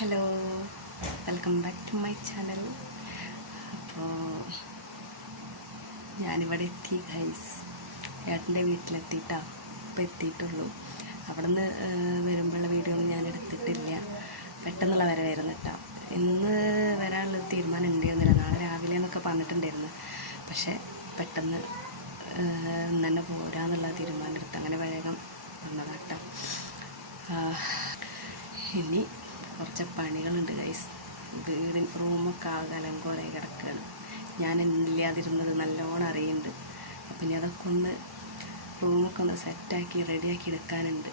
Hello, welcome back to my channel. അപ്പോൾ ഞാനിവിടെ എത്തി ഗൈസ്, ഏട്ടൻ്റെ വീട്ടിലെത്തിയിട്ടാണ് ഇപ്പോൾ എത്തിയിട്ടുള്ളൂ. അവിടെ നിന്ന് വരുമ്പോഴുള്ള വീഡിയോ ഒന്നും ഞാൻ എടുത്തിട്ടില്ല, പെട്ടെന്നുള്ള വരവായിരുന്നു കേട്ടോ. ഇന്ന് വരാനുള്ളൊരു തീരുമാനം ഉണ്ടായിരുന്നില്ല, നാളെ രാവിലെ എന്നൊക്കെ പറഞ്ഞിട്ടുണ്ടായിരുന്നു. പക്ഷേ പെട്ടെന്ന് ഇന്ന് തന്നെ പോരാന്നുള്ള തീരുമാനം എടുത്ത് അങ്ങനെ വേഗം വന്നതാട്ടോ. ഇനി കുറച്ച് പണികളുണ്ട് ഗൈസ്. റൂമൊക്കെ ആകെ അലങ്കോലമായി കിടക്കുകയാണ്. ഞാൻ ഇല്ലാതിരുന്നത് നല്ലോണം അറിയുന്നുണ്ട്. അപ്പം ഇനി അതൊക്കെ ഒന്ന് റൂമൊക്കെ ഒന്ന് സെറ്റാക്കി റെഡിയാക്കി എടുക്കാനുണ്ട്.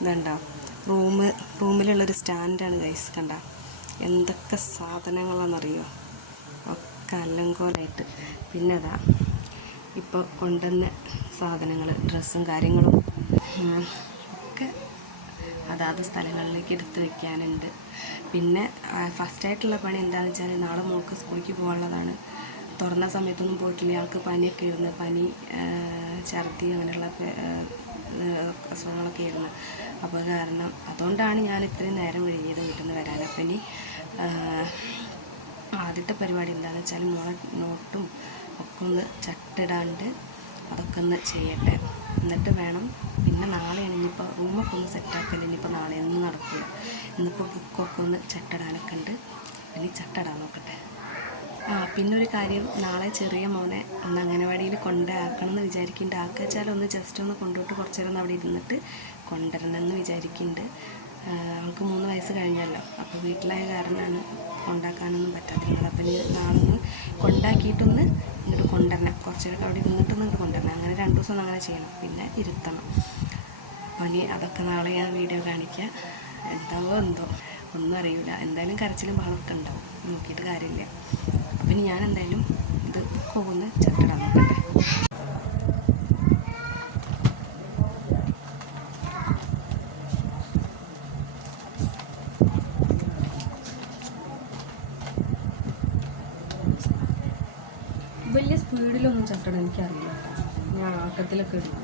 ഇതുണ്ടോ റൂമിലുള്ളൊരു സ്റ്റാൻഡാണ് ഗൈസ്. കണ്ട എന്തൊക്കെ സാധനങ്ങളാണെന്നറിയോ, ഒക്കെ അലങ്കോലായിട്ട്. പിന്നെ അതാ ഇപ്പോൾ കൊണ്ടുവന്ന സാധനങ്ങൾ, ഡ്രസ്സും കാര്യങ്ങളും ഒക്കെ അതാത് സ്ഥലങ്ങളിലേക്ക് എടുത്ത് വയ്ക്കാനുണ്ട്. പിന്നെ ഫസ്റ്റായിട്ടുള്ള പണി എന്താണെന്ന് വെച്ചാൽ, നാളെ മോൾക്ക് സ്കൂളിലേക്ക് പോകാനുള്ളതാണ്. തുറന്ന സമയത്തൊന്നും പോയിട്ടില്ല, ആൾക്ക് പനിയൊക്കെ ആയിരുന്നു. പനി, ഛർദി അങ്ങനെയുള്ള അസുഖങ്ങളൊക്കെ ആയിരുന്നു. അപ്പോൾ കാരണം അതുകൊണ്ടാണ് ഞാൻ ഇത്രയും നേരം വൈകിയത് വീട്ടിൽ നിന്ന് വരാൻ. അപ്പം ഇനി ആദ്യത്തെ പരിപാടി എന്താണെന്ന് വെച്ചാൽ, മോളെ നോട്ടും ഒക്കെ ഒന്ന് ചട്ടിടാണ്ട് അതൊക്കെ ഒന്ന് ചെയ്യട്ടെ. എന്നിട്ട് വേണം പിന്നെ നാളെയാണ് ഇനിയിപ്പോൾ റൂമൊക്കെ ഒന്ന് സെറ്റാക്കല്. ഇനിയിപ്പോൾ നാളെ ഒന്നും നടക്കില്ല. ഇന്നിപ്പോൾ ബുക്കൊക്കെ ഒന്ന് ചട്ടിടാനൊക്കെ ഉണ്ട്. ഇനി ചട്ടിടാൻ നോക്കട്ടെ. പിന്നെ ഒരു കാര്യം, നാളെ ചെറിയ മോനെ ഒന്ന് അംഗനവാടിയിൽ കൊണ്ടാക്കണം എന്ന് വിചാരിക്കുന്നുണ്ട്. ആക്കാച്ചാൽ ഒന്ന് ജസ്റ്റ് ഒന്ന് കൊണ്ടുപോയിട്ട് കുറച്ച് നേരം അവിടെ ഇരുന്നിട്ട് കൊണ്ടുവരണമെന്ന് വിചാരിക്കുന്നുണ്ട്. അവൾക്ക് 3 വയസ്സ് കഴിഞ്ഞല്ലോ. അപ്പോൾ വീട്ടിലായ കാരണമാണ് കൊണ്ടാക്കാനൊന്നും പറ്റാതിരുന്നത്. അപ്പം ഇനി നാളെ ഒന്ന് കൊണ്ടാക്കിയിട്ടൊന്ന് ഇങ്ങോട്ട് കൊണ്ടുവരണം, കുറച്ച് നേരം അവിടെ ഇരുന്നിട്ടൊന്ന് ഇങ്ങോട്ട് കൊണ്ടുവരണം. അങ്ങനെ 2 ദിവസം അങ്ങനെ ചെയ്യണം, പിന്നെ ഇരുത്തണം. അപ്പോൾ ഇനി അതൊക്കെ നാളെ ഞാൻ വീഡിയോ കാണിക്കാം. എന്താവോ എന്തോ ഒന്നും അറിയില്ല. എന്തായാലും കരച്ചിലും ബഹളമൊക്കെ ഉണ്ടാവും, നോക്കിയിട്ട് കാര്യമില്ല. അപ്പം ഇനി ഞാൻ എന്തായാലും ഇത് പോകുന്ന ചട്ടിടാൻ നോക്കട്ടെ. വലിയ സ്പീഡിലൊന്നും ചട്ടിടാൻ എനിക്കറിയില്ല കേട്ടോ, ഞാൻ ആക്കത്തിലൊക്കെ ഇടും.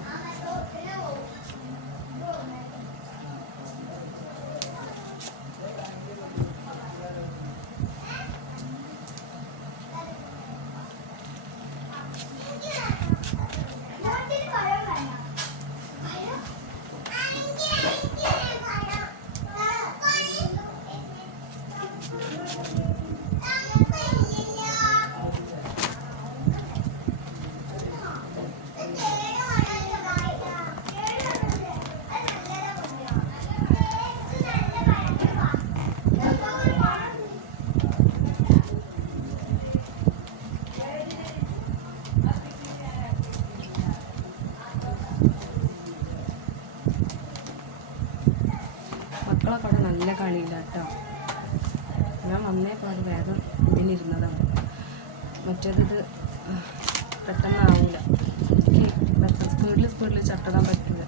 മക്കളൊക്കെ അവിടെ നല്ല കളിയില്ല കേട്ടോ. ഞാൻ വന്നേ പാട് വേഗം ഇതിനിരുന്നതാണ്. മറ്റേത് പെട്ടെന്നാവില്ല, എനിക്ക് സ്പീഡിൽ ചട്ടിടാൻ പറ്റില്ല.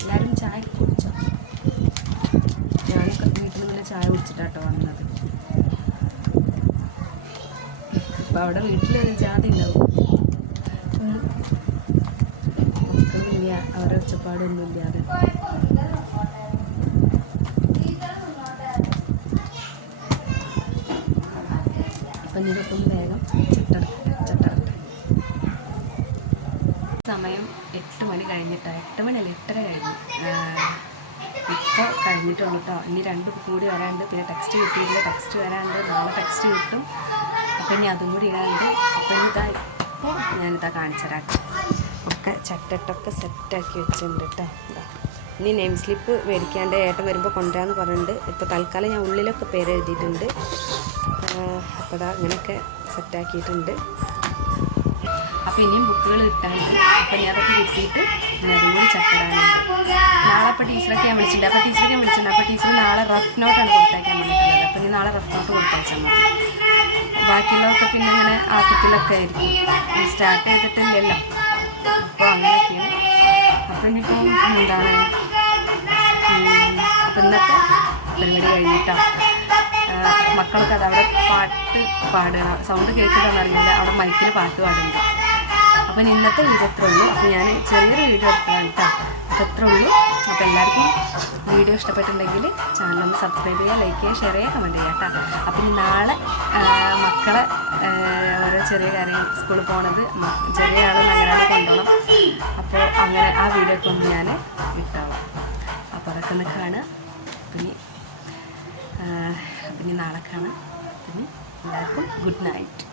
എല്ലാവരും ചായ കുടിച്ചോ? ഞാൻ വീട്ടിൽ നിന്ന് ചായ കുടിച്ചിട്ടാട്ടോ വന്നത്. അപ്പോൾ അവിടെ വീട്ടിലൊരു ജാതി ഉണ്ടാവും, മക്കളില്ല, അവരെ ഒച്ചപ്പാടൊന്നും ഇല്ലാതെ. അപ്പം ഇതൊക്കെ ഒന്ന് വേഗം ചട്ടടട്ടെ. സമയം 8 മണി കഴിഞ്ഞിട്ടാണ്. 8 മണിയല്ല, 8:30 കഴിഞ്ഞു. ഇപ്പോൾ കഴിഞ്ഞിട്ടുള്ളൂ കേട്ടോ. ഇനി 2 കൂടി വരാണ്ട്, പിന്നെ ടെക്സ്റ്റ് കിട്ടിയില്ല, ടെക്സ്റ്റ് വരാണ്ട്, നാളെ ടെക്സ്റ്റ് കിട്ടും. അപ്പം ഇനി അതും കൂടി ഇടാണ്ട്. അപ്പം ഇപ്പോൾ ഞാനിതാ കാണിച്ചുതരാം. ഒക്കെ ചട്ടിട്ടൊക്കെ സെറ്റാക്കി വെച്ചിട്ടുണ്ട് കേട്ടോ. ഇനി നെയിം സ്ലിപ്പ് മേടിക്കാണ്ട് ഏട്ടൻ വരുമ്പോൾ കൊണ്ടുവരാമെന്ന് പറഞ്ഞിട്ടുണ്ട്. ഇപ്പോൾ തൽക്കാലം ഞാൻ ഉള്ളിലൊക്കെ പേര് എഴുതിയിട്ടുണ്ട്. അപ്പോൾ ഇതാ ഇങ്ങനെയൊക്കെ സെറ്റാക്കിയിട്ടുണ്ട്. അപ്പോൾ ഇനിയും ബുക്കുകൾ കിട്ടാനുണ്ട്. അപ്പം ഞാൻ അതൊക്കെ കിട്ടിയിട്ട് ഇനി അതും കൂടി ചട്ടിടാനുണ്ട്. നാളെ അപ്പോൾ ടീച്ചറൊക്കെ ഞാൻ വിളിച്ചിട്ടുണ്ട്. അപ്പോൾ ടീച്ചർ നാളെ റഫ് നോട്ടാണ് കൊടുത്തയക്കാൻ വേണ്ടിയിട്ടുള്ളത്. അപ്പോൾ ഇനി നാളെ റഫ് നോട്ട് കൊടുത്തയച്ചാൽ മതി. ബാക്കിയുള്ളതൊക്കെ പിന്നെ അങ്ങനെ ആക്കത്തിലൊക്കെ ആയിരിക്കും, സ്റ്റാർട്ട് ചെയ്തിട്ടില്ലല്ലോ. അപ്പോൾ അങ്ങനെയൊക്കെയാണ്. അപ്പോൾ ഇനിയിപ്പോൾ എന്താണ്, അപ്പോൾ ഇന്നത്തെ പരിപാടി കഴിഞ്ഞിട്ടോ. മക്കളൊക്കെ അത് അവിടെ പാട്ട് പാടുക, സൗണ്ട് കേൾക്കുകയെന്ന് അറിയില്ല, അവിടെ മൈക്കിൽ പാട്ട് പാടുന്നുണ്ട്. അപ്പം ഇന്നത്തെ വീഡിയോ എത്ര ഉള്ളൂ. അപ്പോൾ ഞാൻ ചെറിയൊരു വീഡിയോ എടുത്തതാണ് കേട്ടോ. അപ്പോൾ എത്ര ഉള്ളൂ. അപ്പോൾ എല്ലാവർക്കും വീഡിയോ ഇഷ്ടപ്പെട്ടിട്ടുണ്ടെങ്കിൽ ചാനലൊന്ന് സബ്സ്ക്രൈബ് ചെയ്യുക, ലൈക്ക് ചെയ്യുക, ഷെയർ ചെയ്യുക, കമൻറ്റ് ചെയ്യുക കേട്ടോ. അപ്പം ഇനി നാളെ മക്കളെ ഓരോ ചെറിയ കാര്യം സ്കൂളിൽ പോകണത്, ചെറിയ ആൾ നഗരാളി കൊണ്ടുപോകണം. അപ്പോൾ അങ്ങനെ ആ വീഡിയോ ഒക്കെ ഒന്ന് ഞാൻ ഇട്ടാവാം. അപ്പോൾ അതൊക്കെ ഒന്ന് കാണുക. പിന്നെ നാളെ കാണാം. പിന്നെ എല്ലാവർക്കും ഗുഡ് നൈറ്റ്.